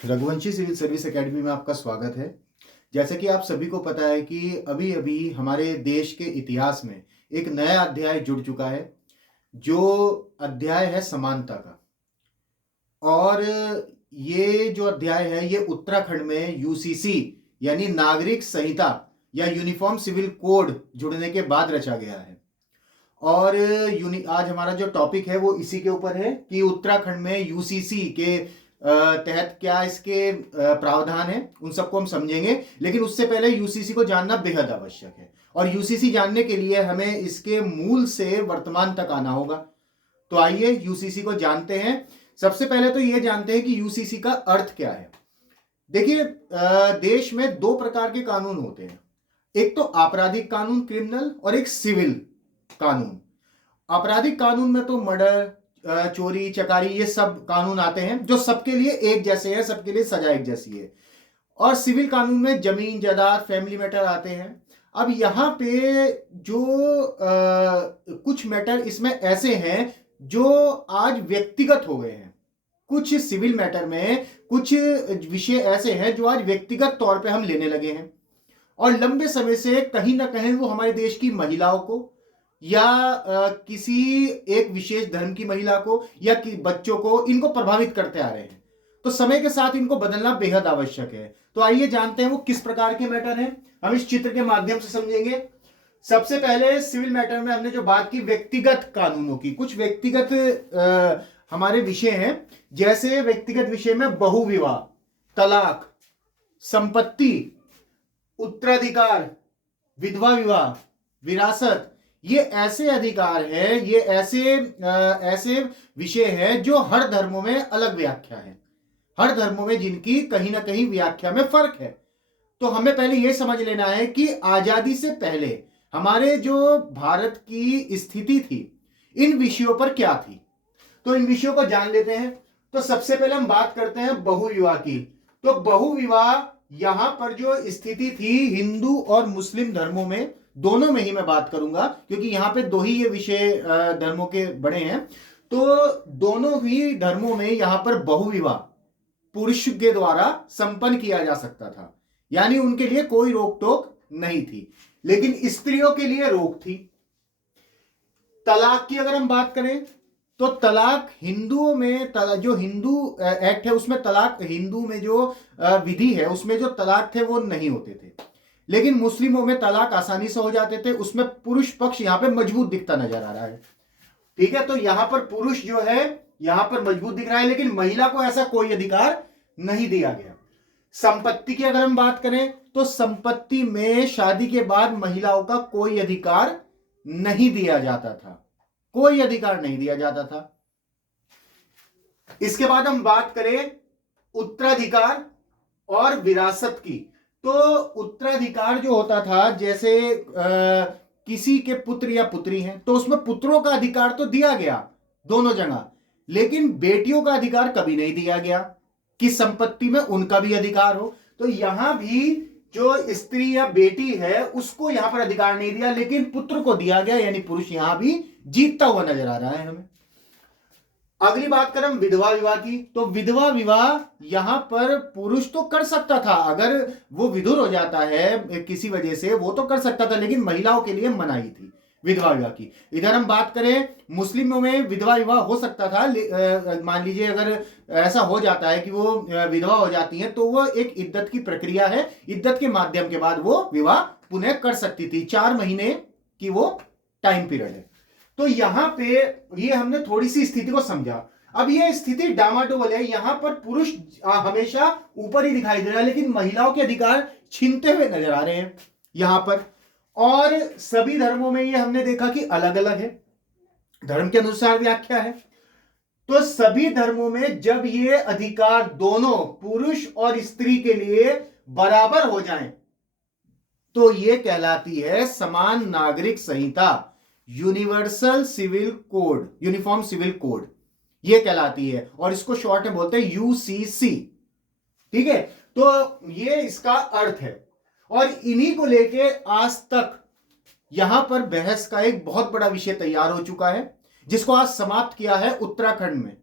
Raghuvanshi civil service academy में आपका स्वागत है। जैसे कि आप सभी को पता है कि अभी अभी हमारे देश के इतिहास में एक नया अध्याय जुड़ चुका है, जो अध्याय है समानता का। और ये जो अध्याय है ये उत्तराखंड में यूसीसी यानी नागरिक संहिता या यूनिफॉर्म सिविल कोड जुड़ने के बाद रचा गया है। और आज हमारा जो टॉपिक है वो इसी के ऊपर है कि उत्तराखंड में यूसीसी के तहत क्या इसके प्रावधान है, उन सबको हम समझेंगे। लेकिन उससे पहले यूसीसी को जानना बेहद आवश्यक है, और यूसीसी जानने के लिए हमें इसके मूल से वर्तमान तक आना होगा। तो आइए यूसीसी को जानते हैं। सबसे पहले तो ये जानते हैं कि यूसीसी का अर्थ क्या है। देखिए, देश में दो प्रकार के कानून होते हैं, एक तो आपराधिक कानून क्रिमिनल और एक सिविल कानून। आपराधिक कानून में तो मर्डर, चोरी, चकारी, ये सब कानून आते हैं जो सबके लिए एक जैसे हैं, सबके लिए सजा एक जैसी है। और सिविल कानून में जमीन जायदाद, फैमिली मैटर आते हैं। अब यहाँ पे जो कुछ मैटर इसमें ऐसे हैं जो आज व्यक्तिगत हो गए हैं। कुछ सिविल मैटर में कुछ विषय ऐसे हैं जो आज व्यक्तिगत तौर पे हम लेने लगे हैं, और लंबे समय से कहीं ना कहीं वो हमारे देश की महिलाओं को या किसी एक विशेष धर्म की महिला को या बच्चों को, इनको प्रभावित करते आ रहे हैं। तो समय के साथ इनको बदलना बेहद आवश्यक है। तो आइए जानते हैं वो किस प्रकार के मैटर हैं, हम इस चित्र के माध्यम से समझेंगे। सबसे पहले सिविल मैटर में हमने जो बात की व्यक्तिगत कानूनों की, कुछ व्यक्तिगत हमारे विषय हैं। जैसे व्यक्तिगत विषय में बहुविवाह, तलाक, संपत्ति, उत्तराधिकार, विधवा विवाह, विरासत, ये ऐसे अधिकार है, ये ऐसे विषय है जो हर धर्मों में अलग व्याख्या है, हर धर्मों में जिनकी कहीं ना कहीं व्याख्या में फर्क है। तो हमें पहले यह समझ लेना है कि आजादी से पहले हमारे जो भारत की स्थिति थी इन विषयों पर क्या थी। तो इन विषयों को जान लेते हैं। तो सबसे पहले हम बात करते हैं बहुविवाह की। तो बहुविवाह यहां पर जो स्थिति थी हिंदू और मुस्लिम धर्मों में, दोनों में ही मैं बात करूंगा क्योंकि यहां पे दो ही ये विषय धर्मों के बड़े हैं। तो दोनों ही धर्मों में यहां पर बहुविवाह पुरुष के द्वारा संपन्न किया जा सकता था, यानी उनके लिए कोई रोक टोक नहीं थी। लेकिन स्त्रियों के लिए रोक थी। तलाक की अगर हम बात करें तो तलाक हिंदुओं में, जो हिंदू एक्ट है उसमें तलाक, हिंदू में जो विधि है उसमें जो तलाक थे वो नहीं होते थे। लेकिन मुस्लिमों में तलाक आसानी से हो जाते थे। उसमें पुरुष पक्ष यहां पे मजबूत दिखता नजर आ रहा है। ठीक है, तो यहां पर पुरुष जो है यहां पर मजबूत दिख रहा है, लेकिन महिला को ऐसा कोई अधिकार नहीं दिया गया। संपत्ति की अगर हम बात करें तो संपत्ति में शादी के बाद महिलाओं का कोई अधिकार नहीं दिया जाता था, कोई अधिकार नहीं दिया जाता था। इसके बाद हम बात करें उत्तराधिकार और विरासत की। तो उत्तराधिकार जो होता था, जैसे किसी के पुत्र या पुत्री हैं तो उसमें पुत्रों का अधिकार तो दिया गया दोनों जगह, लेकिन बेटियों का अधिकार कभी नहीं दिया गया कि संपत्ति में उनका भी अधिकार हो। तो यहां भी जो स्त्री या बेटी है उसको यहां पर अधिकार नहीं दिया, लेकिन पुत्र को दिया गया, यानी पुरुष यहां भी जीतता हुआ नजर आ रहा है हमें। अगली बात करें विधवा विवाह की। तो विधवा विवाह यहां पर पुरुष तो कर सकता था, अगर वो विधुर हो जाता है किसी वजह से वो तो कर सकता था, लेकिन महिलाओं के लिए मनाही थी विधवा विवाह की। इधर हम बात करें मुस्लिमों में विधवा विवाह हो सकता था। मान लीजिए अगर ऐसा हो जाता है कि वो विधवा हो जाती हैं तो वो एक इद्दत की प्रक्रिया है, इद्दत के माध्यम के बाद वो विवाह पुनः कर सकती थी। 4 महीने की वो टाइम पीरियड है। तो यहां पे ये हमने थोड़ी सी स्थिति को समझा। अब ये स्थिति डामाडोल है, यहां पर पुरुष हमेशा ऊपर ही दिखाई दे रहा है, लेकिन महिलाओं के अधिकार छीनते हुए नजर आ रहे हैं यहां पर। और सभी धर्मों में ये हमने देखा कि अलग अलग है, धर्म के अनुसार व्याख्या है। तो सभी धर्मों में जब ये अधिकार दोनों पुरुष और स्त्री के लिए बराबर हो जाएं तो ये कहलाती है समान नागरिक संहिता, universal civil code, uniform civil code, ये कहलाती है। और इसको शॉर्ट में बोलते हैं यूसीसी। ठीक है, तो ये इसका अर्थ है। और इन्हीं को लेके आज तक यहां पर बहस का एक बहुत बड़ा विषय तैयार हो चुका है, जिसको आज समाप्त किया है उत्तराखंड में।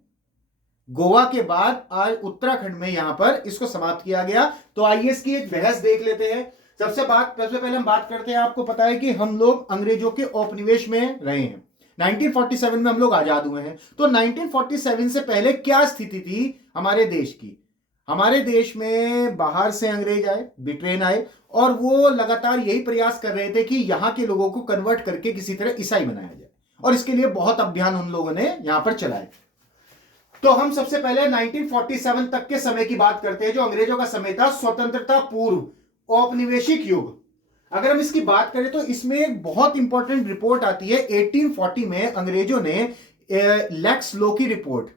गोवा के बाद आज उत्तराखंड में यहां पर इसको समाप्त किया गया। तो आइए इसकी एक बहस देख लेते हैं। सबसे पहले हम बात करते हैं, आपको पता है कि हम लोग अंग्रेजों के औपनिवेश में रहे हैं। 1947 में हम लोग आजाद हुए हैं। तो 1947 से पहले क्या स्थिति थी हमारे देश की? हमारे देश में बाहर से अंग्रेज आए, ब्रिटेन आए, और वो लगातार यही प्रयास कर रहे थे कि यहां के लोगों को कन्वर्ट करके किसी तरह ईसाई बनाया जाए, और इसके लिए बहुत अभियान उन लोगों ने यहां पर चलाए। तो हम सबसे पहले 1947 तक के समय की बात करते हैं, जो अंग्रेजों का समय था, स्वतंत्रता पूर्व औपनिवेशिक युग। अगर हम इसकी बात करें तो इसमें एक बहुत इंपॉर्टेंट रिपोर्ट आती है 1840 में। अंग्रेजों ने लेक्स लोकी रिपोर्ट,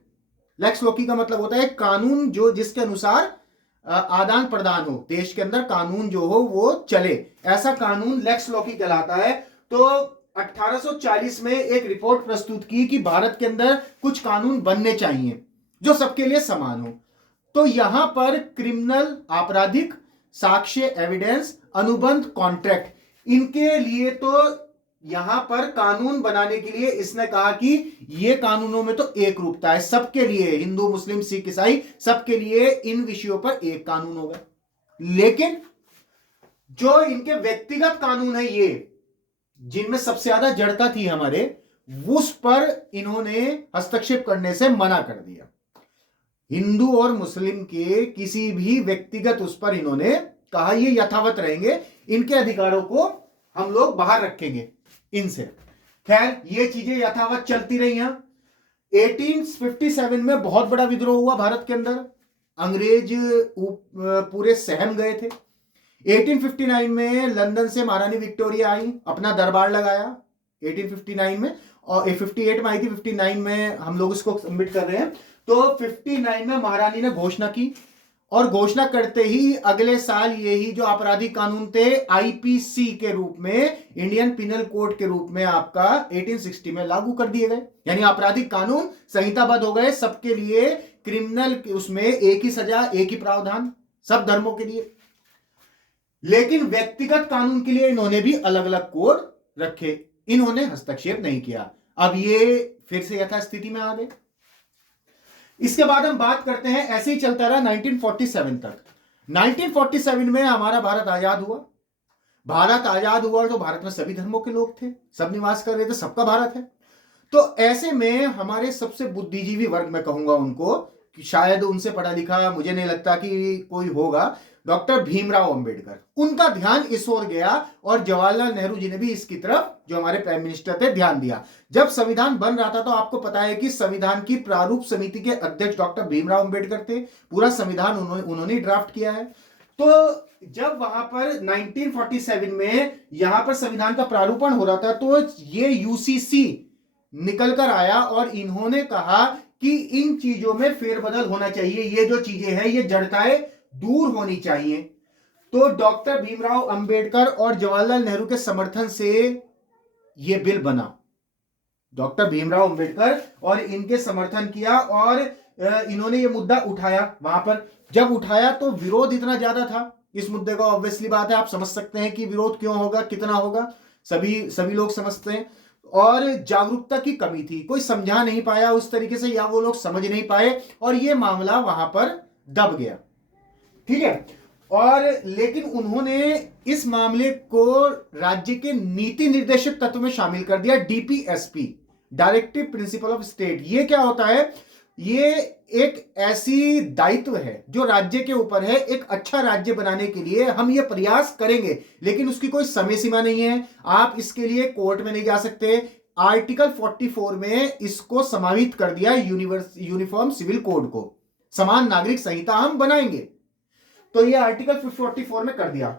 लेक्स लोकी का मतलब होता है कानून जो जिसके अनुसार आदान प्रदान हो, देश के अंदर कानून जो हो वो चले, ऐसा कानून लेक्स लोकी कहलाता है। तो 1840 में एक रिपोर्ट प्रस्तुत की कि भारत के अंदर कुछ कानून बनने चाहिए जो सबके लिए समान हो। तो यहां पर क्रिमिनल, आपराधिक, साक्ष्य, एविडेंस, अनुबंध, कॉन्ट्रैक्ट, इनके लिए तो यहां पर कानून बनाने के लिए इसने कहा कि ये कानूनों में तो एक रूपता है, सबके लिए, हिंदू, मुस्लिम, सिख, ईसाई, सबके लिए इन विषयों पर एक कानून होगा। लेकिन जो इनके व्यक्तिगत कानून है, ये जिनमें सबसे ज्यादा जड़ता थी हमारे, उस पर इन्होंने हस्तक्षेप करने से मना कर दिया। हिंदू और मुस्लिम के किसी भी व्यक्तिगत उस पर इन्होंने कहा ये यथावत रहेंगे, इनके अधिकारों को हम लोग बाहर रखेंगे इनसे। खैर, ये चीजें यथावत चलती रही हैं। 1857 में बहुत बड़ा विद्रोह हुआ भारत के अंदर, अंग्रेज पूरे सहम गए थे। 1859 में लंदन से महारानी विक्टोरिया आई, अपना दरबार लगाया 1859 में, और 58 में आई थी, 59 में हम लोग इसको सबमिट कर रहे हैं। तो 59 में महारानी ने घोषणा की, और घोषणा करते ही अगले साल यही जो आपराधिक कानून थे आईपीसी के रूप में, इंडियन पिनल कोड के रूप में, आपका 1860 में लागू कर दिए गए। यानी आपराधिक कानून संहिताबद्ध हो गए सबके लिए, क्रिमिनल उसमें एक ही सजा, एक ही प्रावधान, सब धर्मों के लिए। लेकिन व्यक्तिगत कानून के लिए इन्होंने भी अलग अलग कोड रखे, इन्होंने हस्तक्षेप नहीं किया। अब ये फिर से यथास्थिति में आ गए। इसके बाद हम बात करते हैं, ऐसे ही चलता रहा 1947 तक। 1947 में हमारा भारत आजाद हुआ। भारत आजाद हुआ तो भारत में सभी धर्मों के लोग थे, सब निवास कर रहे थे, सबका भारत है। तो ऐसे में हमारे सबसे बुद्धिजीवी वर्ग, मैं कहूंगा उनको, कि शायद उनसे पढ़ा लिखा मुझे नहीं लगता कि कोई होगा, डॉक्टर भीमराव अंबेडकर, उनका ध्यान इस ओर गया, और जवाहरलाल नेहरू जी ने भी इसकी तरफ, जो हमारे प्राइम मिनिस्टर थे, ध्यान दिया। जब संविधान बन रहा था तो आपको पता है कि संविधान की प्रारूप समिति के अध्यक्ष डॉक्टर भीमराव अंबेडकर थे, पूरा संविधान उन्होंने ड्राफ्ट किया है। तो जब वहां पर 1947 में यहां पर संविधान का प्रारूपण हो रहा था, तो ये यूसीसी निकल कर आया, और इन्होंने कहा कि इन चीजों में फेरबदल होना चाहिए, ये जो चीजें हैं, ये जड़ताएं दूर होनी चाहिए। तो डॉक्टर भीमराव अंबेडकर और जवाहरलाल नेहरू के समर्थन से यह बिल बना। डॉक्टर भीमराव अंबेडकर और इनके समर्थन किया, और इन्होंने ये मुद्दा उठाया। वहां पर जब उठाया तो विरोध इतना ज्यादा था इस मुद्दे का, ऑब्वियसली बात है, आप समझ सकते हैं कि विरोध क्यों होगा, कितना होगा, सभी लोग समझते हैं। और जागरूकता की कमी थी, कोई समझा नहीं पाया उस तरीके से, या वो लोग समझ नहीं पाए, और ये मामला वहां पर दब गया। ठीक है। और लेकिन उन्होंने इस मामले को राज्य के नीति निर्देशक तत्व में शामिल कर दिया, DPSP, directive principle of state. ये क्या होता है? ये एक ऐसी दायित्व है जो राज्य के ऊपर है। एक अच्छा राज्य बनाने के लिए हम ये प्रयास करेंगे, लेकिन उसकी कोई समय सीमा नहीं है, आप इसके लिए कोर्ट में नहीं जा सकते। आर्टिकल 44 में इसको समाहित कर दिया, यूनिफॉर्म सिविल कोड को, समान नागरिक संहिता हम बनाएंगे, तो ये आर्टिकल 44 में कर दिया।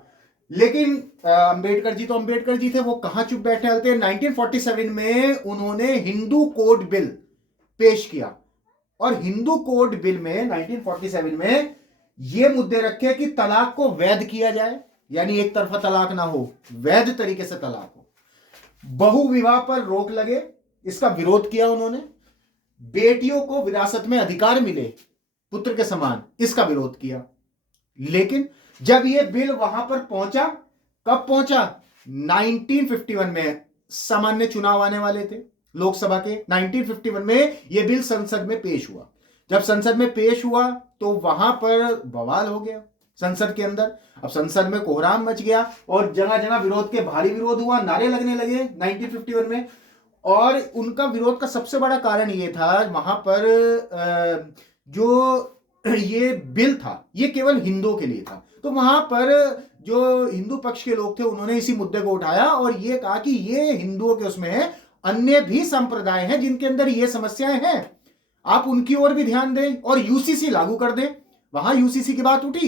लेकिन अंबेडकर जी तो अंबेडकर जी थे, वो कहां चुप बैठे हलते। 1947 में उन्होंने हिंदू कोड बिल पेश किया, और हिंदू कोड बिल में 1947 में ये मुद्दे रखे कि तलाक को वैध किया जाए, यानी एक तरफा तलाक ना हो, वैध तरीके से तलाक हो। बहुविवाह पर रोक लगे, इसका विरोध किया उन्होंने। बेटियों को विरासत में अधिकार मिले पुत्र के समान, इसका विरोध किया। लेकिन जब यह बिल वहां पर पहुंचा, कब पहुंचा? 1951 में सामान्य चुनाव आने वाले थे लोकसभा के। 1951 में यह बिल संसद में पेश हुआ। जब संसद में पेश हुआ तो वहां पर बवाल हो गया संसद के अंदर। अब संसद में कोहराम मच गया और जगह जगह विरोध के भारी विरोध हुआ, नारे लगने लगे 1951 में। और उनका विरोध का सबसे बड़ा कारण ये था, वहां पर जो ये बिल था ये केवल हिंदुओं के लिए था, तो वहां पर जो हिंदू पक्ष के लोग थे उन्होंने इसी मुद्दे को उठाया और ये कहा कि ये हिंदुओं के उसमें है, अन्य भी संप्रदाय हैं जिनके अंदर ये समस्याएं हैं, आप उनकी ओर भी ध्यान दें और यूसीसी लागू कर दें। वहां यूसीसी की बात उठी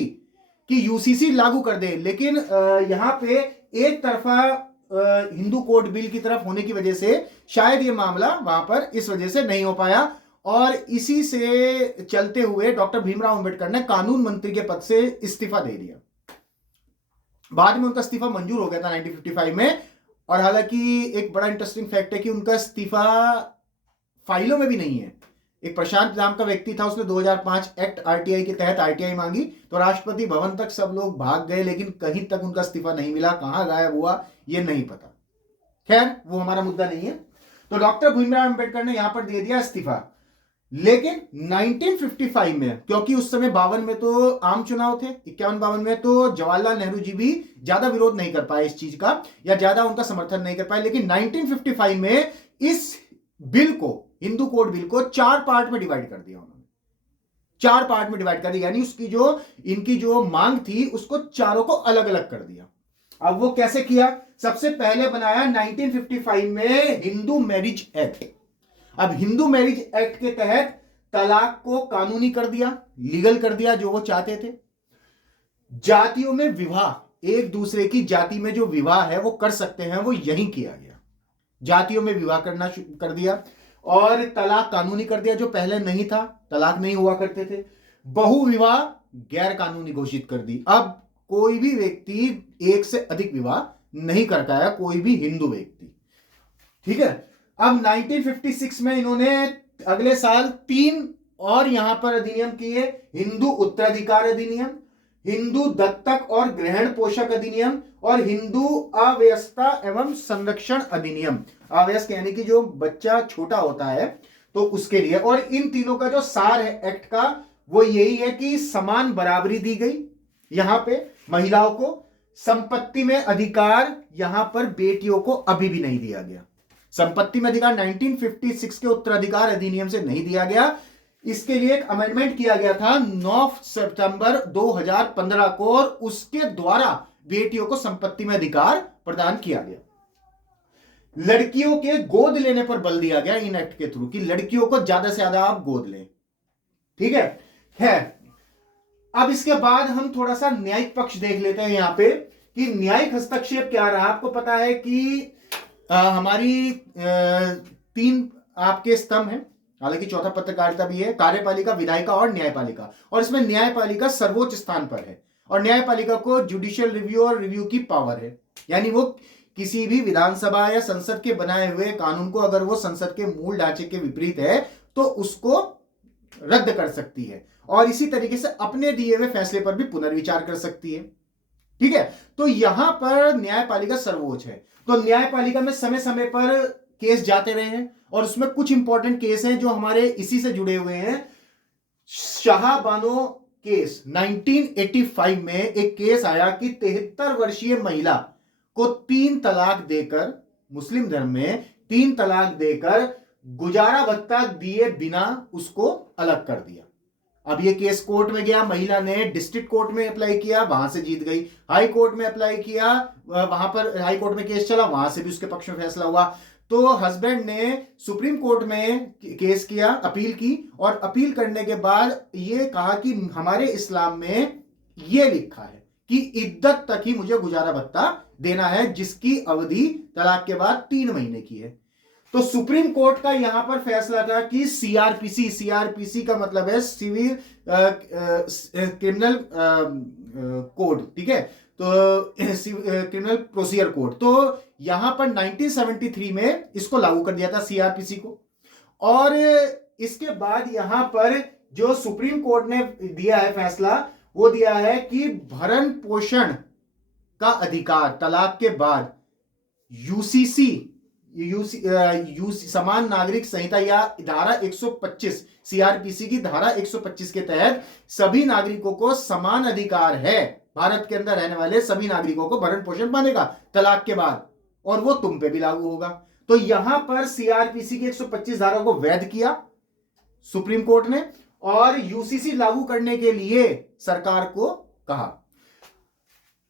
कि यूसीसी लागू कर दें, लेकिन यहां पे एक तरफा हिंदू कोड बिल की तरफ होने की वजह से शायद ये मामला वहां पर इस वजह से नहीं हो पाया। और इसी से चलते हुए डॉक्टर भीमराव अंबेडकर ने कानून मंत्री के पद से इस्तीफा दे दिया। बाद में उनका इस्तीफा मंजूर हो गया था 1955 में। और हालांकि एक बड़ा इंटरेस्टिंग फैक्ट है कि उनका इस्तीफा फाइलों में भी नहीं है। एक प्रशांत नाम का व्यक्ति था, उसने 2005 एक्ट आरटीआई के तहत आरटीआई मांगी तो राष्ट्रपति भवन तक सब लोग भाग गए, लेकिन कहीं तक उनका इस्तीफा नहीं मिला, कहां गायब हुआ ये नहीं पता। खैर वो हमारा मुद्दा नहीं है। तो डॉक्टर भीमराव अंबेडकर ने यहां पर दे दिया इस्तीफा। लेकिन 1955 में, क्योंकि उस समय 52 में तो आम चुनाव थे, 51-52 में, तो जवाहरलाल नेहरू जी भी ज्यादा विरोध नहीं कर पाए इस चीज का, या ज्यादा उनका समर्थन नहीं कर पाए। लेकिन 1955 में इस बिल को, हिंदू कोड बिल को 4 पार्ट में डिवाइड कर दिया उन्होंने। 4 पार्ट में डिवाइड कर दिया, यानी उसकी जो इनकी जो मांग थी उसको चारों को अलग अलग कर दिया। अब वो कैसे किया? सबसे पहले बनाया 1955 में हिंदू मैरिज एक्ट। अब हिंदू मैरिज एक्ट के तहत तलाक को कानूनी कर दिया, लीगल कर दिया, जो वो चाहते थे। जातियों में विवाह, एक दूसरे की जाति में जो विवाह है वो कर सकते हैं, वो यही किया गया। जातियों में विवाह करना कर दिया और तलाक कानूनी कर दिया, जो पहले नहीं था, तलाक नहीं हुआ करते थे। बहुविवाह गैर कानूनी घोषित कर दी। अब कोई भी व्यक्ति एक से अधिक विवाह नहीं करता है, कोई भी हिंदू व्यक्ति। ठीक है। अब 1956 में इन्होंने अगले साल 3 और यहां पर अधिनियम किए। हिंदू उत्तराधिकार अधिनियम, हिंदू दत्तक और ग्रहण पोषक अधिनियम और हिंदू अवयस्कता एवं संरक्षण अधिनियम। अवयस्क यानी कि जो बच्चा छोटा होता है तो उसके लिए। और इन तीनों का जो सार है एक्ट का वो यही है कि समान बराबरी दी गई यहां पे महिलाओं को। संपत्ति में अधिकार यहां पर बेटियों को अभी भी नहीं दिया गया। संपत्ति में अधिकार 1956 के उत्तराधिकार अधिनियम से नहीं दिया गया। इसके लिए एक अमेंडमेंट किया गया था 9 सितंबर 2015 को और उसके द्वारा बेटियों को संपत्ति में अधिकार प्रदान किया गया। लड़कियों के गोद लेने पर बल दिया गया इन एक्ट के थ्रू कि लड़कियों को ज्यादा से ज्यादा आप गोद लें। ठीक है। अब इसके बाद हम थोड़ा सा न्यायिक पक्ष देख लेते हैं यहां पे कि न्यायिक हस्तक्षेप क्या रहा। आपको पता है कि हमारी 3 आपके स्तंभ हैं, हालांकि चौथा पत्रकारिता भी है, कार्यपालिका, विधायिका और न्यायपालिका। और इसमें न्यायपालिका सर्वोच्च स्थान पर है और न्यायपालिका को जुडिशियल रिव्यू और रिव्यू की पावर है। यानी वो किसी भी विधानसभा या संसद के बनाए हुए कानून को अगर वो संसद के मूल ढांचे के विपरीत है तो उसको रद्द कर सकती है और इसी तरीके से अपने दिए हुए फैसले पर भी पुनर्विचार कर सकती है। ठीक है। तो यहां पर न्यायपालिका सर्वोच्च है। तो न्यायपालिका में समय समय पर केस जाते रहे हैं और उसमें कुछ इंपॉर्टेंट केस हैं जो हमारे इसी से जुड़े हुए हैं। शाहबानो केस 1985 में एक केस आया कि 73 वर्षीय महिला को 3 तलाक देकर, मुस्लिम धर्म में 3 तलाक देकर गुजारा भत्ता दिए बिना उसको अलग कर दिया। अब ये केस कोर्ट में गया, महिला ने डिस्ट्रिक्ट कोर्ट में अप्लाई किया, वहां से जीत गई। हाई कोर्ट में अप्लाई किया, वहां पर हाई कोर्ट में केस चला, वहां से भी उसके पक्ष में फैसला हुआ। तो हस्बैंड ने सुप्रीम कोर्ट में केस किया, अपील की और अपील करने के बाद ये कहा कि हमारे इस्लाम में ये लिखा है कि इद्दत तक ही मुझे गुजारा भत्ता देना है, जिसकी अवधि तलाक के बाद 3 महीने की है। तो सुप्रीम कोर्ट का यहां पर फैसला था कि सीआरपीसी का मतलब है सिविल क्रिमिनल कोड। ठीक है। तो क्रिमिनल प्रोसीजर कोड। तो यहां पर 1973 में इसको लागू कर दिया था सीआरपीसी को। और इसके बाद यहां पर जो सुप्रीम कोर्ट ने दिया है फैसला, वो दिया है कि भरण पोषण का अधिकार तलाक के बाद यूसीसी समान नागरिक संहिता या धारा 125 सीआरपीसी की धारा 125 के तहत सभी नागरिकों को समान अधिकार है, भारत के अंदर रहने वाले सभी नागरिकों को भरण पोषण पाने का तलाक के बाद, और वो तुम पे भी लागू होगा। तो यहां पर सीआरपीसी की 125 धारा को वैध किया सुप्रीम कोर्ट ने और यूसीसी लागू करने के लिए सरकार को कहा।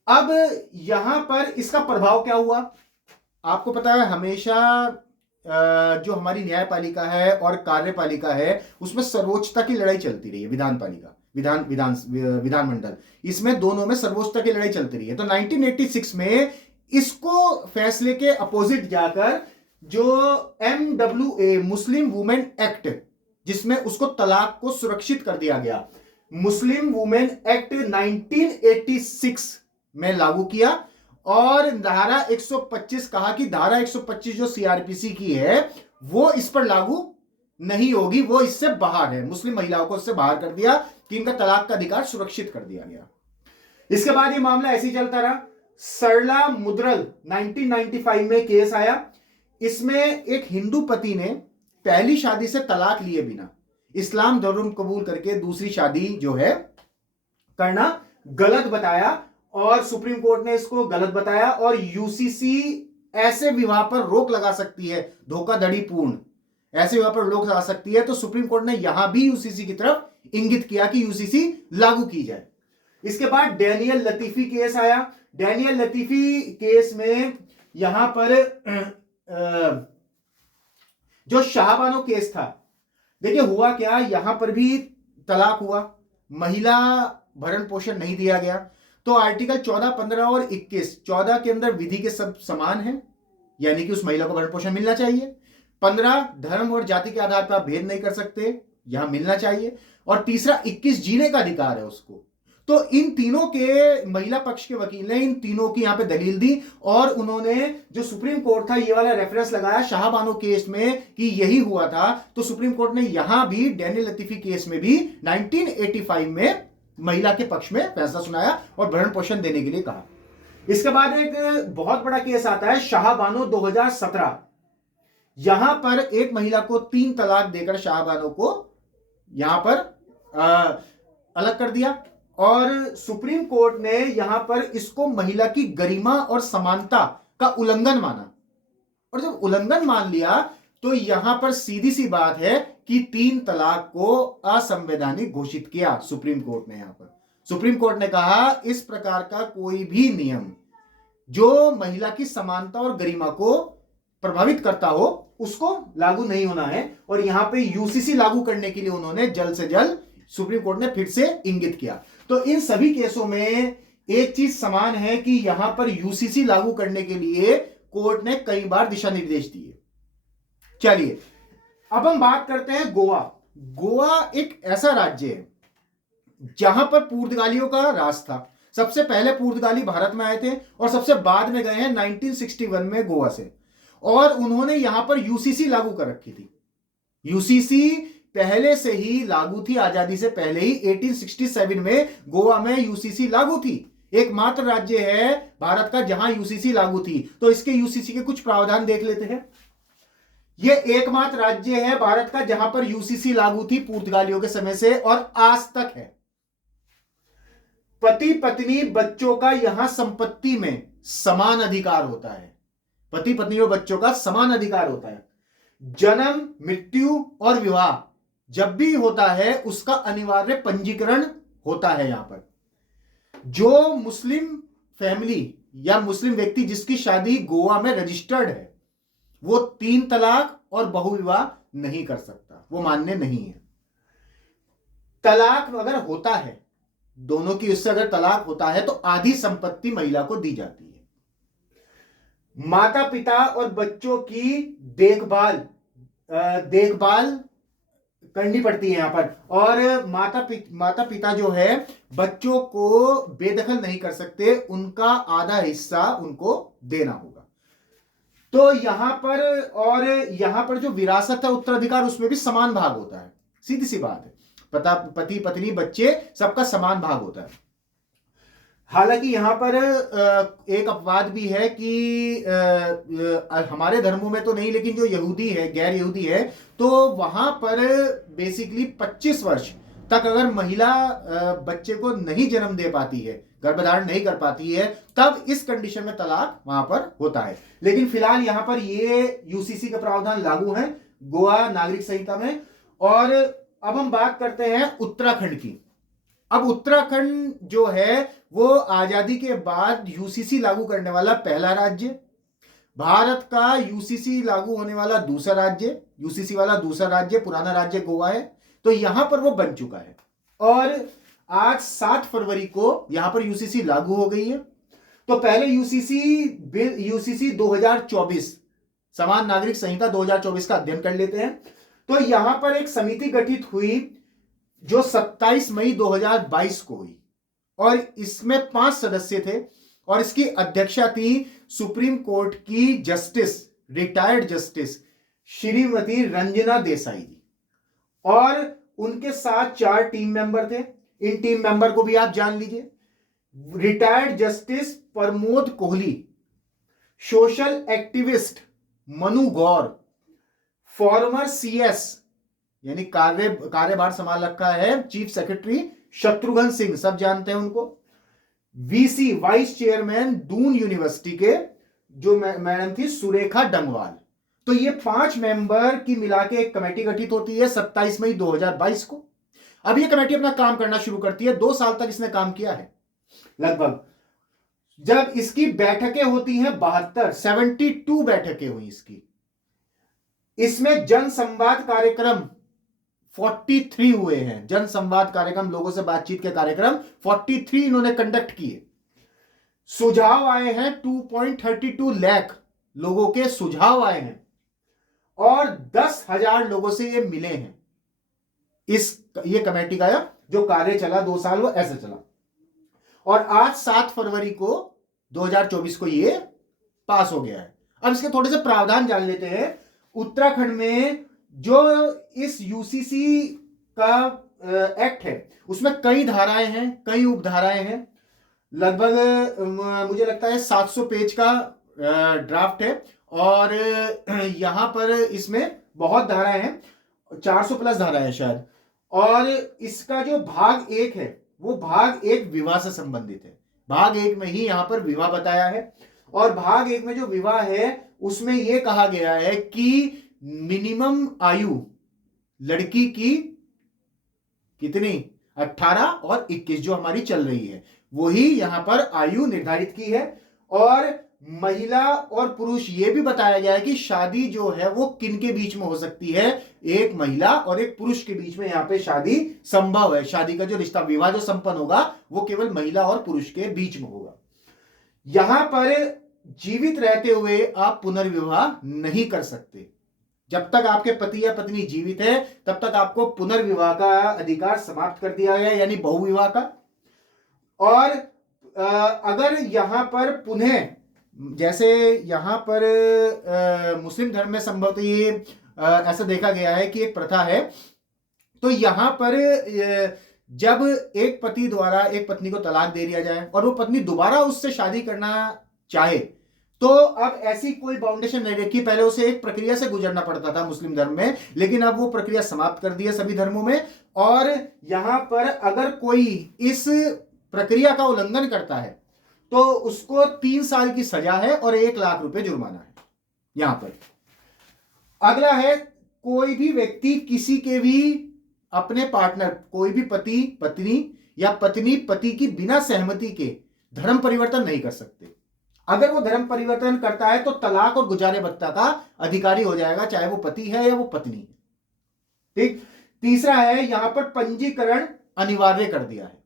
अब यहां पर इसका प्रभाव क्या हुआ? आपको पता है हमेशा जो हमारी न्यायपालिका है और कार्यपालिका है उसमें सर्वोच्चता की लड़ाई चलती रही है। विधानमंडल, इसमें दोनों में सर्वोच्चता की लड़ाई चलती रही है। तो 1986 में इसको फैसले के अपोजिट जाकर जो MWA मुस्लिम वुमेन एक्ट, जिसमें उसको तलाक को सुरक्षित कर दिया गया, मुस्लिम वुमेन एक्ट 1986 में लागू किया और धारा 125 कहा कि धारा 125 जो सीआरपीसी की है वो इस पर लागू नहीं होगी, वो इससे बाहर है। मुस्लिम महिलाओं को इससे बाहर कर दिया कि इनका तलाक का अधिकार सुरक्षित कर दिया गया। इसके बाद ये मामला ऐसे ही चलता रहा। सरला मुद्रल 1995 में केस आया। इसमें एक हिंदू पति ने पहली शादी से तलाक लिए बिना इस्लाम धर्म कबूल करके दूसरी शादी जो है करना गलत बताया और सुप्रीम कोर्ट ने इसको गलत बताया और यूसीसी ऐसे विवाह पर रोक लगा सकती है, धोखाधड़ी पूर्ण ऐसे विवाह पर रोक लगा सकती है। तो सुप्रीम कोर्ट ने यहां भी यूसीसी की तरफ इंगित किया कि यूसीसी लागू की जाए। इसके बाद डैनियल लतीफी केस आया। डैनियल लतीफी केस में यहां पर जो शाहबानो केस था, देखिए हुआ क्या, यहां पर भी तलाक हुआ, महिला भरण पोषण नहीं दिया गया। तो आर्टिकल 14, 15 और 21, 14 के अंदर विधि के सब समान है, यानी कि उस महिला को भरण पोषण मिलना चाहिए। 15 धर्म और जाति के आधार पर आप भेद नहीं कर सकते, यहां मिलना चाहिए। और तीसरा 21 जीने का अधिकार है उसको। तो इन तीनों के महिला पक्ष के वकील ने इन तीनों की यहां पे दलील दी और उन्होंने जो सुप्रीम कोर्ट था ये वाला रेफरेंस लगाया शाहबानो केस में कि यही हुआ था। तो सुप्रीम कोर्ट ने यहां भी डैनियल लतीफी केस में भी 1985 में महिला के पक्ष में फैसला सुनाया और भरण पोषण देने के लिए कहा। इसके बाद एक बहुत बड़ा केस आता है शाहबानो 2017। यहां पर एक महिला को 3 तलाक देकर शाहबानो को यहां पर अलग कर दिया और सुप्रीम कोर्ट ने यहां पर इसको महिला की गरिमा और समानता का उल्लंघन माना। और जब उल्लंघन मान लिया तो यहां पर सीधी सी बात है कि 3 तलाक को असंवैधानिक घोषित किया सुप्रीम कोर्ट ने। यहां पर सुप्रीम कोर्ट ने कहा इस प्रकार का कोई भी नियम जो महिला की समानता और गरिमा को प्रभावित करता हो उसको लागू नहीं होना है। और यहां पे यूसीसी लागू करने के लिए उन्होंने जल्द से जल्द सुप्रीम कोर्ट ने फिर से इंगित किया। तो इन सभी केसों में एक चीज समान है कि यहां पर यूसीसी लागू करने के लिए कोर्ट ने कई बार दिशा निर्देश दिए। चलिए अब हम बात करते हैं गोवा। गोवा एक ऐसा राज्य है जहां पर पुर्तगालियों का राज था। सबसे पहले पुर्तगाली भारत में आए थे और सबसे बाद में गए हैं 1961 में गोवा से, और उन्होंने यहां पर यूसीसी लागू कर रखी थी। यूसीसी पहले से ही लागू थी, आजादी से पहले ही 1867 में गोवा में यूसीसी लागू थी। एकमात्र राज्य है भारत का जहां यूसीसी लागू थी। तो इसके यूसीसी के कुछ प्रावधान देख लेते हैं। यह एकमात्र राज्य है भारत का जहां पर यूसीसी लागू थी पुर्तगालियों के समय से और आज तक है। पति पत्नी बच्चों का यहां संपत्ति में समान अधिकार होता है। पति पत्नी और बच्चों का समान अधिकार होता है। जन्म, मृत्यु और विवाह जब भी होता है उसका अनिवार्य पंजीकरण होता है। यहां पर जो मुस्लिम फैमिली या मुस्लिम व्यक्ति जिसकी शादी गोवा में रजिस्टर्ड है वो 3 तलाक और बहुविवाह नहीं कर सकता, वो मान्य नहीं है। तलाक अगर होता है, दोनों की उससे अगर तलाक होता है तो आधी संपत्ति महिला को दी जाती है। माता पिता और बच्चों की देखभाल करनी पड़ती है यहां पर, और माता पिता जो है बच्चों को बेदखल नहीं कर सकते, उनका आधा हिस्सा उनको देना होगा। तो यहां पर जो विरासत है, उत्तराधिकार, उसमें भी समान भाग होता है। सीधी सी बात है, पति पत्नी बच्चे सबका समान भाग होता है। हालांकि यहाँ पर एक अपवाद भी है कि हमारे धर्मों में तो नहीं, लेकिन जो यहूदी है, गैर यहूदी है, तो वहां पर बेसिकली 25 वर्ष तक अगर महिला बच्चे को नहीं जन्म दे पाती है, गर्भधारण नहीं कर पाती है, तब इस कंडीशन में तलाक वहां पर होता है। लेकिन फिलहाल यहां पर ये यूसीसी का प्रावधान लागू है गोवा नागरिक संहिता में। और अब हम बात करते हैं उत्तराखंड की। अब उत्तराखंड जो है वो आजादी के बाद यूसीसी लागू करने वाला पहला राज्य, भारत का यूसीसी लागू होने वाला दूसरा राज्य, यूसीसी वाला दूसरा राज्य, पुराना राज्य गोवा है। तो यहां पर वो बन चुका है और आज 7 फरवरी को यहां पर यूसीसी लागू हो गई है। तो पहले यूसीसी 2024 समान नागरिक संहिता 2024 का अध्ययन कर लेते हैं। तो यहां पर एक समिति गठित हुई जो 27 मई 2022 को हुई और इसमें 5 सदस्य थे और इसकी अध्यक्षा थी सुप्रीम कोर्ट की justice, retired justice Shrimati Ranjana Desai ji. और उनके साथ 4 टीम मेंबर थे। इन टीम मेंबर को भी आप जान लीजिए। Retired justice Pramod Kohli, social activist Manu Gaur, former CS यानी कार्यभार संभाल रखा है चीफ सेक्रेटरी शत्रुघ्न सिंह, सब जानते हैं उनको, VC vice chairman Doon university के जो मैडम थी सुरेखा डंगवाल। तो ये 5 मेंबर की मिला के एक कमेटी गठित होती है 27 मई 2022 को। अब ये कमेटी अपना काम करना शुरू करती है। 2 साल तक इसने काम किया है लगभग। जब इसकी बैठकें होती हैं 72 बैठकें हुई इसकी। इसमें जन संवाद कार्यक्रम 43 हुए हैं। जन संवाद कार्यक्रम, लोगों से बातचीत के कार्यक्रम 43 इन्होंने कंडक्ट किए। सुझाव आए हैं 2.32 लाख लोगों के सुझाव आए हैं और 10,000 लोगों से ये मिले हैं। ये कमेटी का जो कार्य चला 2 साल वो ऐसे चला और आज 7 फरवरी को 2024 को ये पास हो गया है। अब इसके थोड़े से प्रावधान जान लेते हैं। उत्तराखंड में जो इस यूसीसी का एक्ट है उसमें कई धाराएं हैं, कई उपधाराएं हैं। लगभग मुझे लगता है 700 पेज का ड्राफ्ट है और यहां पर इसमें बहुत धाराएं हैं, 400 प्लस धाराएं शायद। और इसका जो भाग 1 है वो भाग 1 विवाह से संबंधित है। भाग 1 में ही यहां पर विवाह बताया है और भाग 1 में जो विवाह है उसमें यह कहा गया है कि मिनिमम आयु लड़की की कितनी, 18 और 21 जो हमारी चल रही है वही यहां पर आयु निर्धारित की है। और महिला और पुरुष ये भी बताया गया है कि शादी जो है वो किन के बीच में हो सकती है, एक महिला और एक पुरुष के बीच में यहां पे शादी संभव है। शादी का जो रिश्ता, विवाह जो संपन्न होगा वो केवल महिला और पुरुष के बीच में होगा। यहां पर जीवित रहते हुए आप पुनर्विवाह नहीं कर सकते। जब तक आपके पति या पत्नी जीवित है तब तक आपको पुनर्विवाह का अधिकार समाप्त कर दिया गया, यानी बहुविवाह का। और अगर यहां पर पुनः, जैसे यहां पर मुस्लिम धर्म में संभवतः ये ऐसा देखा गया है कि एक प्रथा है, तो यहां पर जब एक पति द्वारा एक पत्नी को तलाक दे दिया जाए और वो पत्नी दोबारा उससे शादी करना चाहे तो अब ऐसी कोई बाउंडेशन नहीं रखी। पहले उसे एक प्रक्रिया से गुजरना पड़ता था मुस्लिम धर्म में, लेकिन अब वो प्रक्रिया समाप्त कर दी है सभी धर्मों में। और यहां पर अगर कोई इस प्रक्रिया का उल्लंघन करता है तो उसको 3 साल की सजा है और 1 लाख रुपए जुर्माना है यहां पर। अगला है, कोई भी व्यक्ति किसी के भी अपने पार्टनर, कोई भी पति पत्नी या पत्नी पति की बिना सहमति के धर्म परिवर्तन नहीं कर सकते। अगर वो धर्म परिवर्तन करता है तो तलाक और गुजारे भत्ता का अधिकारी हो जाएगा, चाहे वो पति है या वो पत्नी है। ठीक। तीसरा है, यहां पर पंजीकरण अनिवार्य कर दिया है।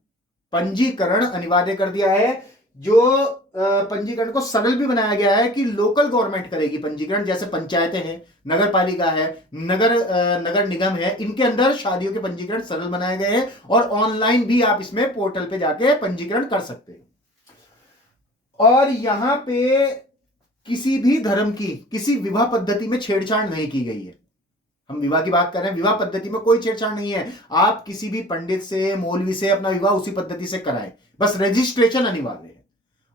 पंजीकरण अनिवार्य कर दिया है। जो पंजीकरण को सरल भी बनाया गया है कि लोकल गवर्नमेंट करेगी पंजीकरण, जैसे पंचायतें हैं, नगर पालिका है, नगर निगम है, इनके अंदर शादियों के पंजीकरण सरल बनाए गए हैं और ऑनलाइन भी आप इसमें पोर्टल पे जाके पंजीकरण कर सकते हैं। और यहां पे किसी भी धर्म की किसी विवाह पद्धति में छेड़छाड़ नहीं की गई है। हम विवाह की बात कर रहे हैं, विवाह पद्धति में कोई छेड़छाड़ नहीं है। आप किसी भी पंडित से, मौलवी से अपना विवाह उसी पद्धति से कराएं, बस रजिस्ट्रेशन अनिवार्य है।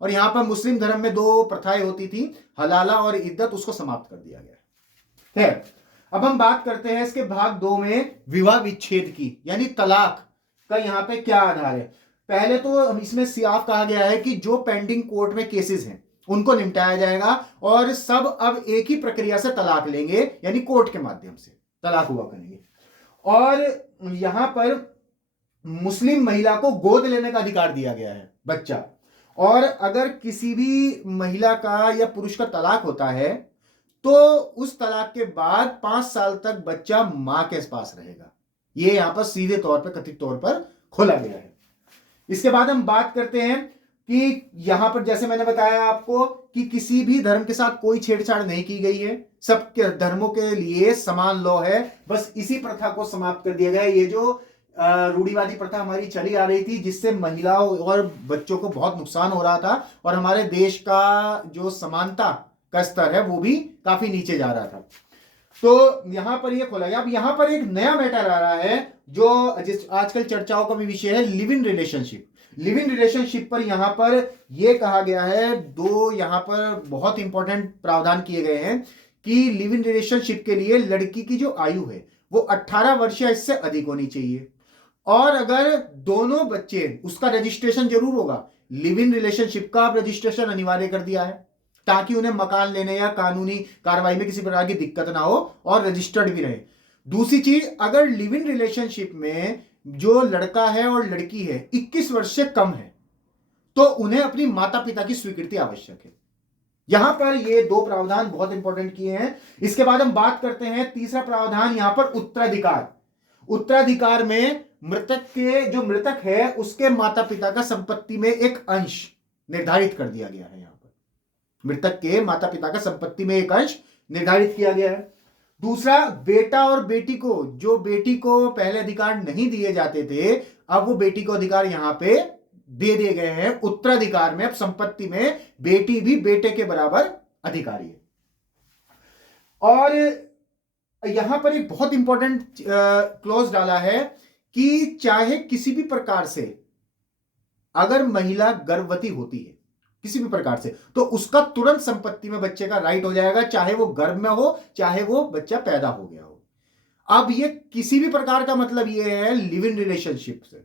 और यहां पर मुस्लिम धर्म में दो प्रथाएं होती थी, हलाला और इद्दत, उसको समाप्त कर दिया गया है। अब हम बात करते हैं इसके भाग 2 में विवाह विच्छेद की, यानी तलाक का यहां पे क्या आधार है। पहले तो इसमें साफ कहा गया है कि जो पेंडिंग कोर्ट में केसेस हैं उनको निपटाया जाएगा और सब अब एक ही प्रक्रिया से तलाक लेंगे, यानी कोर्ट के माध्यम से तलाक हुआ करेंगे। और यहां पर मुस्लिम महिला को गोद लेने का अधिकार दिया गया है, बच्चा। और अगर किसी भी महिला का या पुरुष का तलाक होता है तो उस तलाक के बाद 5 साल तक बच्चा मां के पास रहेगा। यह यहां पर सीधे तौर पर, कथित तौर पर खोला गया है। इसके बाद हम बात करते हैं कि यहां पर जैसे मैंने बताया आपको कि किसी भी धर्म के साथ कोई छेड़छाड़ नहीं की गई है, सबके धर्मों के लिए समान लॉ है। बस इसी प्रथा को समाप्त कर दिया गया है। ये जो रूढ़िवादी प्रथा हमारी चली आ रही थी, जिससे महिलाओं और बच्चों को बहुत नुकसान हो रहा था और हमारे देश का जो समानता का स्तर है वो भी काफी नीचे जा रहा था, तो यहां पर ये खोला गया। अब यहां पर एक नया मैटर आ रहा है जो आजकल चर्चाओं का भी विषय है, live in relationship. Live in relationship पर यहां पर यह कहा गया है, दो यहां पर बहुत इंपॉर्टेंट प्रावधान किए गए हैं कि लिव इन रिलेशनशिप के लिए लड़की की जो आयु है वो 18 वर्ष या इससे अधिक होनी चाहिए। और अगर दोनों बच्चे, उसका रजिस्ट्रेशन जरूर होगा, लिव इन रिलेशनशिप का रजिस्ट्रेशन अनिवार्य कर दिया है ताकि उन्हें मकान लेने या कानूनी कार्रवाई में किसी प्रकार की दिक्कत ना हो और रजिस्टर्ड भी रहे। दूसरी चीज, अगर लिव इन रिलेशनशिप में जो लड़का है और लड़की है 21 वर्ष से कम है तो उन्हें अपनी माता पिता की स्वीकृति आवश्यक है। यहां पर ये दो प्रावधान बहुत इंपॉर्टेंट किए हैं। इसके बाद हम बात करते हैं तीसरा प्रावधान, यहां पर उत्तराधिकार। उत्तराधिकार में जो मृतक है उसके माता पिता का संपत्ति में एक अंश निर्धारित कर दिया गया है। यहां पर मृतक के माता पिता का संपत्ति में एक अंश निर्धारित किया गया है। दूसरा, बेटा और बेटी को, जो बेटी को पहले अधिकार नहीं दिए जाते थे, अब वो बेटी को अधिकार यहां पे दे दिए गए हैं। उत्तराधिकार में अब संपत्ति में बेटी भी बेटे के बराबर अधिकारी है। और यहां पर एक बहुत इंपॉर्टेंट क्लॉज डाला है कि चाहे किसी भी प्रकार से अगर महिला गर्भवती होती है किसी भी प्रकार से, तो उसका तुरंत संपत्ति में बच्चे का राइट हो जाएगा, चाहे वो गर्भ में हो चाहे वो बच्चा पैदा हो गया हो। अब ये किसी भी प्रकार का मतलब ये है लिव इन रिलेशनशिप से।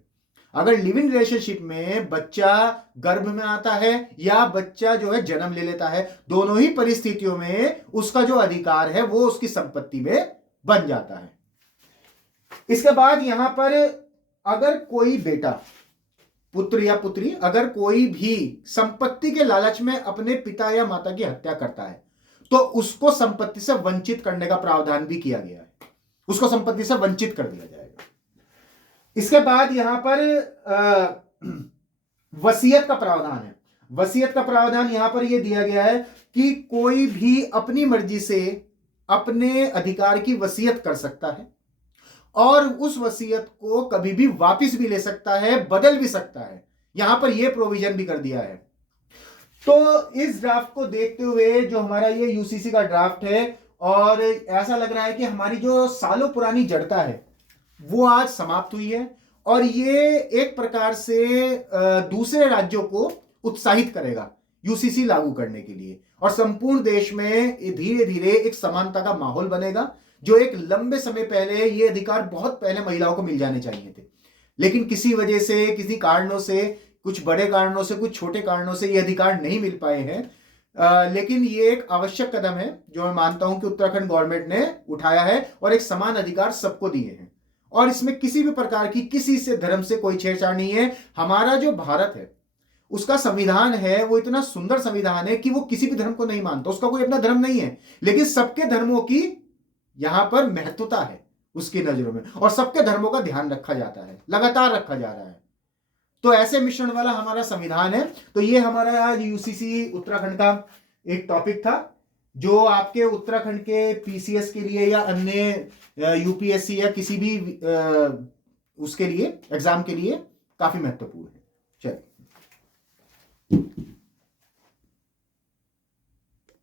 अगर लिव इन रिलेशनशिप में बच्चा गर्भ में आता है या बच्चा जो है जन्म ले लेता है, दोनों ही परिस्थितियों में उसका जो अधिकार है वो उसकी संपत्ति में बन जाता है। इसके बाद यहां पर अगर कोई बेटा, पुत्र या पुत्री, अगर कोई भी संपत्ति के लालच में अपने पिता या माता की हत्या करता है तो उसको संपत्ति से वंचित करने का प्रावधान भी किया गया है, उसको संपत्ति से वंचित कर दिया जाएगा। इसके बाद यहां पर वसीयत का प्रावधान है। वसीयत का प्रावधान यहां पर यह दिया गया है कि कोई भी अपनी मर्जी से अपने अधिकार की वसीयत कर सकता है और उस वसीयत को कभी भी वापस भी ले सकता है, बदल भी सकता है। यहां पर यह प्रोविजन भी कर दिया है। तो इस ड्राफ्ट को देखते हुए जो हमारा ये यूसीसी का ड्राफ्ट है, और ऐसा लग रहा है कि हमारी जो सालों पुरानी जड़ता है वो आज समाप्त हुई है और ये एक प्रकार से दूसरे राज्यों को उत्साहित करेगा यूसीसी लागू करने के लिए, और संपूर्ण देश में धीरे धीरे एक समानता का माहौल बनेगा। जो एक लंबे समय पहले ये अधिकार बहुत पहले महिलाओं को मिल जाने चाहिए थे, लेकिन किसी वजह से, किसी कारणों से, कुछ बड़े कारणों से, कुछ छोटे कारणों से ये अधिकार नहीं मिल पाए हैं। लेकिन ये एक आवश्यक कदम है जो मैं मानता हूं कि उत्तराखंड गवर्नमेंट ने उठाया है और एक समान अधिकार सबको दिए हैं, और इसमें किसी भी प्रकार की किसी से धर्म से कोई छेड़छाड़ नहीं है। हमारा जो भारत है उसका संविधान है वो इतना सुंदर संविधान है कि वो किसी भी धर्म को नहीं मानता, उसका कोई अपना धर्म नहीं है, लेकिन सबके धर्मों की यहां पर महत्वता है उसकी नजरों में, और सबके धर्मों का ध्यान रखा जाता है, लगातार रखा जा रहा है। तो ऐसे मिश्रण वाला हमारा संविधान है। तो ये हमारा आज यूसीसी उत्तराखंड का एक टॉपिक था जो आपके उत्तराखंड के पीसीएस के लिए या अन्य यूपीएससी या किसी भी उसके लिए एग्जाम के लिए काफी महत्वपूर्ण है। चलिए।